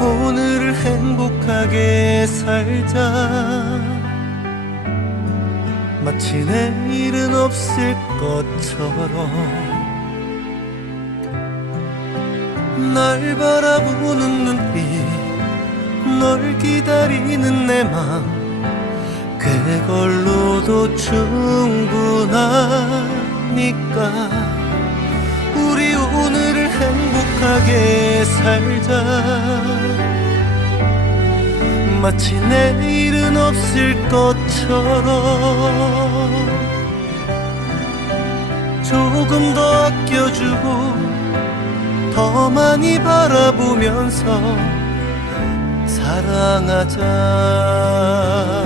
오늘을 행복하게 살자. 마치 내일은 없을 것처럼 날 바라보는 눈빛, 널 기다리는 내 맘, 그걸로도 충분하니까 우리 오늘을 행복하게 살자. 마치 내일은 없을 것처럼 조금 더 아껴주고 더 많이 바라보면서 사랑하자.